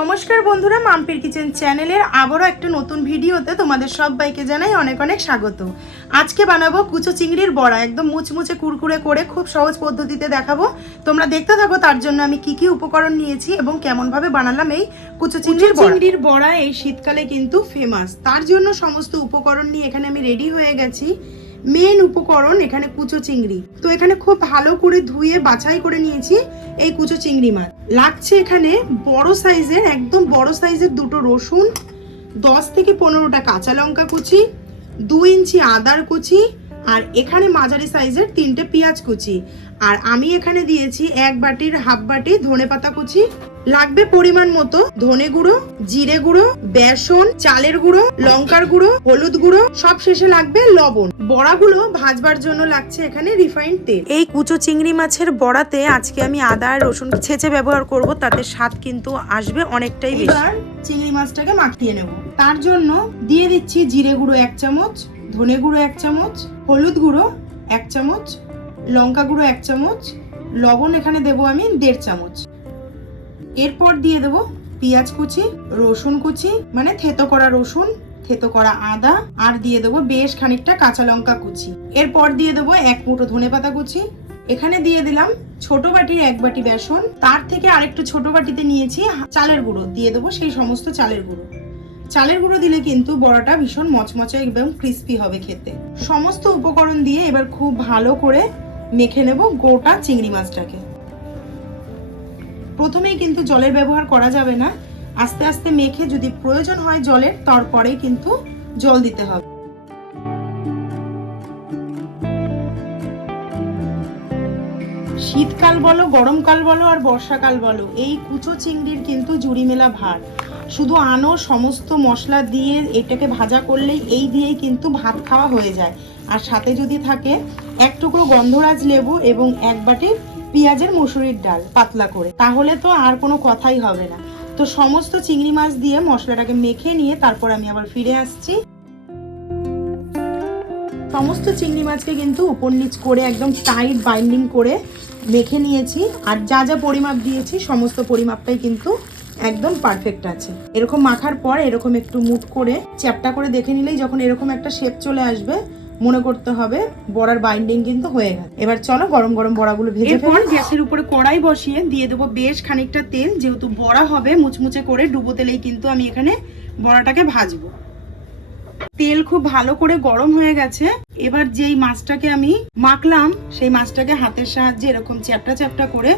নমস্কার বন্ধুরা মাম্পির কিচেন চ্যানেলের আবারও একটা নতুন ভিডিওতে তোমাদের সবাইকে জানাই অনেক অনেক স্বাগত। আজকে বানাবো কুচো চিংড়ির বড়া একদম মুচমুচে কুরকুরে করে খুব সহজ পদ্ধতিতে দেখাবো। তোমরা দেখতে থাকো তার জন্য আমি কি কি উপকরণ নিয়েছি এবং কেমনভাবে বানালাম এই কুচো চিংড়ির চিংড়ির বড়া এই শীতকালে কিন্তু ফেমাস তার জন্য সমস্ত উপকরণ নিয়ে এখানে আমি রেডি হয়ে গেছি। মেন উপকরণ এখানে কুচো চিংড়ি। তো এখানে খুব ভালো করে ধুয়ে বাছাই করে নিয়েছি এই কুচো চিংড়ি মাছ। লাগছে এখানে বড় সাইজের, একদম বড় সাইজের দুটো রসুন, দশ থেকে পনেরোটা কাঁচা লঙ্কা কুচি, দু ইঞ্চি আদার কুচি আর এখানে মাঝারি সাইজের তিনটে পেঁয়াজ কুচি। আর আমি এখানে দিয়েছি এক বাটির হাফ বাটি ধনে পাতা কুচি। লাগবে পরিমাণ মতো ধনে গুঁড়ো, জিরে গুঁড়ো, বেসন, চালের গুঁড়ো, লঙ্কার গুঁড়ো, হলুদ গুঁড়ো, সব শেষে লাগবে লবণ। বড়াগুলো ভাজবার জন্য লাগছে এখানে রিফাইন্ড তেল। এই কুচো চিংড়ি মাছের বড়াতে আজকে আমি আদা আর রসুন ছেঁচে ব্যবহার করব, তাতে স্বাদ কিন্তু আসবে অনেকটাই বেশি। চিংড়ি মাছটাকে মাখিয়ে নেব। তার জন্য দিয়ে দিচ্ছি জিরে গুঁড়ো এক চামচ ধনে গুঁড়ো এক চামচ, হলুদ গুঁড়ো এক চামচ, লঙ্কা গুঁড়ো এক চামচ, লবণ এখানে দেবো আমি দেড় চামচ। এরপর দিয়ে দেবো পেঁয়াজ কুচি, রসুন কুচি মানে থেতো করা রসুন, থেতো করা আদা, আর দিয়ে দেবো বেশ খানিকটা কাঁচা লঙ্কা কুচি। এরপর দিয়ে দেবো এক মুঠো ধনে পাতা কুচি। এখানে দিয়ে দিলাম ছোট বাটির এক বাটি বেসন। তার থেকে আরেকটু ছোট বাটিতে নিয়েছি চালের গুঁড়ো। দিয়ে দেবো সেই সমস্ত চালের গুঁড়ো। চালের গুঁড়ো দিলে কিন্তু বড়াটা ভীষণ মচমচে এবং ক্রিস্পি হবে খেতে। সমস্ত উপকরণ দিয়ে এবার খুব ভালো করে মেখে নেব গোটা চিংড়ি মাছটাকে। প্রথমেই কিন্তু জলের ব্যবহার করা যাবে না। আস্তে আস্তে মেখে যদি প্রয়োজন হয় জলের, তারপরেই কিন্তু জল দিতে হবে। শীতকাল বলো, গরমকাল বলো আর বর্ষাকাল বলো, এই কুচো চিংড়ির কিন্তু জুড়ি মেলা ভার। শুধু আনো সমস্ত মশলা দিয়ে এটাকে ভাজা করলেই এই দিয়েই কিন্তু ভাত খাওয়া হয়ে যায়। আর সাথে যদি থাকে এক টুকরো গন্ধরাজ লেবু এবং এক বাটি পেঁয়াজের মুসুরির ডাল পাতলা করে। তাহলে তো আর কোনো কথাই হবে না। তো সমস্ত চিংড়ি মাছ দিয়ে মশলাটাকে মেখে নিয়ে তারপর আমি আবার ফিরে আসছি। সমস্ত চিংড়ি মাছকে কিন্তু উপর নিচ করে একদম টাইট বাইন্ডিং করে মেখে নিয়েছি। আর যা যা পরিমাপ দিয়েছি সমস্ত পরিমাপটাই কিন্তু একদম পারফেক্ট আছে। এরকম মাখার পর এরকম একটু মুট করে চ্যাপটা করে দেখে নিলেই যখন এরকম একটা শেপ চলে আসবে, মনে করতে হবে বড়ার বাইন্ডিং কিন্তু হয়ে গেছে। এবার চলো গরম গরম বড়াগুলো ভেজে এরপর গ্যাসের উপরে কড়াই বসিয়ে দিয়ে দেবো বেশ খানিকটা তেল। যেহেতু বড়া হবে, মুচমুচে করে ডুবো তেলেই কিন্তু আমি এখানে বড়াটাকে ভাজবো। তেল খুব ভালো করে গরম হয়ে গেছে। এবার যেই মাছটাকে আমি মাখলাম, সেই মাছটাকে হাতের সাহায্যে এরকম চ্যাপটা চ্যাপটা করে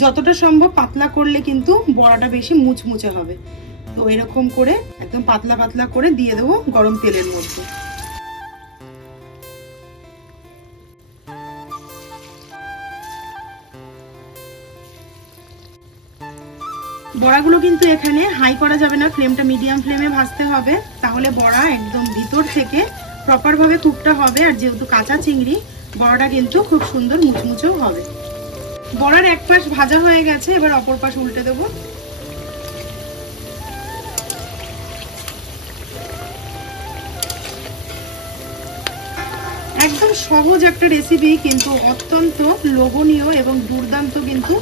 যতটা সম্ভব পাতলা করলে কিন্তু বড়াটা বেশি মুচমুচে হবে। তো এরকম করে একদম পাতলা পাতলা করে দিয়ে দেবো গরম তেলের মধ্যে। বড়াগুলো কিন্তু এখানে হাই করা যাবে না ফ্লেমটা মিডিয়াম ফ্লেমে ভাজতে হবে। তাহলে বড়া একদম ভিতর থেকে প্রপারভাবে কুকটা হবে। আর যেহেতু কাঁচা চিংড়ি, বড়াটা কিন্তু খুব সুন্দর মুচমুচেও হবে। বড়ার এক পাশ ভাজা হয়ে গেছে এবার অপর পাশ উল্টে দেবো। একদম সহজ একটা রেসিপি কিন্তু অত্যন্ত লোভনীয় এবং দুর্দান্ত কিন্তু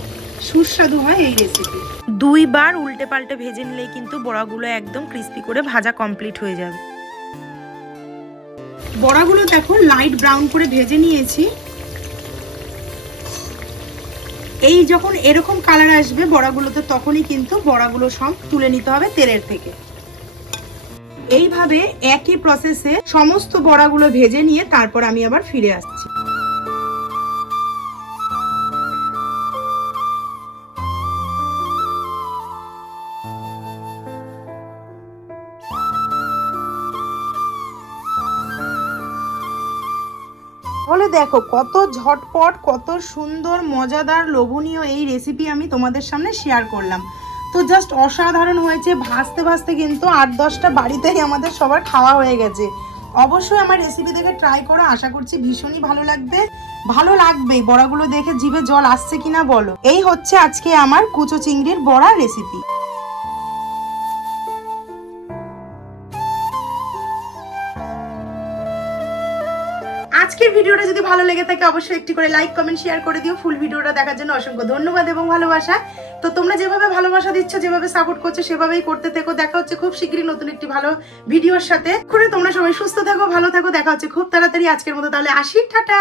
সুস্বাদু হয় এই রেসিপি দুইবার উল্টে পাল্টে ভেজে নিলেই কিন্তু বড়াগুলো একদম ক্রিস্পি করে ভাজা কমপ্লিট হয়ে যাবে। বড়াগুলো দেখো লাইট ব্রাউন করে ভেজে নিয়েছি। এই যখন এরকম কালার আসবে বড়াগুলোতে, তখনই কিন্তু বড়াগুলো সব তুলে নিতে হবে তেলের থেকে। এইভাবে একই প্রসেসে সমস্ত বড়াগুলো ভেজে নিয়ে তারপর আমি আবার ফিরে আসছি। তাহলে দেখো কত ঝটপট, কত সুন্দর, মজাদার, লোভনীয় এই রেসিপি আমি তোমাদের সামনে শেয়ার করলাম। তো জাস্ট অসাধারণ হয়েছে, ভাজতে ভাজতে কিন্তু আট দশটা বাড়িতেই আমাদের সবার খাওয়া হয়ে গেছে। অবশ্যই আমার রেসিপি দেখে ট্রাই করো, আশা করছি ভীষণই ভালো লাগবে। ভালো লাগবেই বড়াগুলো দেখে জিভে জল আসছে কিনা বলো। এই হচ্ছে আজকে আমার কুচো চিংড়ির বড়া রেসিপি আজকের ভিডিওটা যদি ভালো লেগে থাকে, অবশ্যই একটি করে লাইক কমেন্ট শেয়ার করে দিও। ফুল ভিডিওটা দেখার জন্য অসংখ্য ধন্যবাদ এবং ভালোবাসা। তো তোমরা যেভাবে ভালোবাসা দিচ্ছ, যেভাবে সাপোর্ট করছ, সেভাবেই করতে থেকো। দেখা হচ্ছে খুব শীঘ্রই নতুন একটি ভালো ভিডিওর সাথে। করে তোমরা সবাই সুস্থ থাকো, ভালো থাকো। দেখা হচ্ছে খুব তাড়াতাড়ি আজকের মতো। তাহলে আসি, টাটা!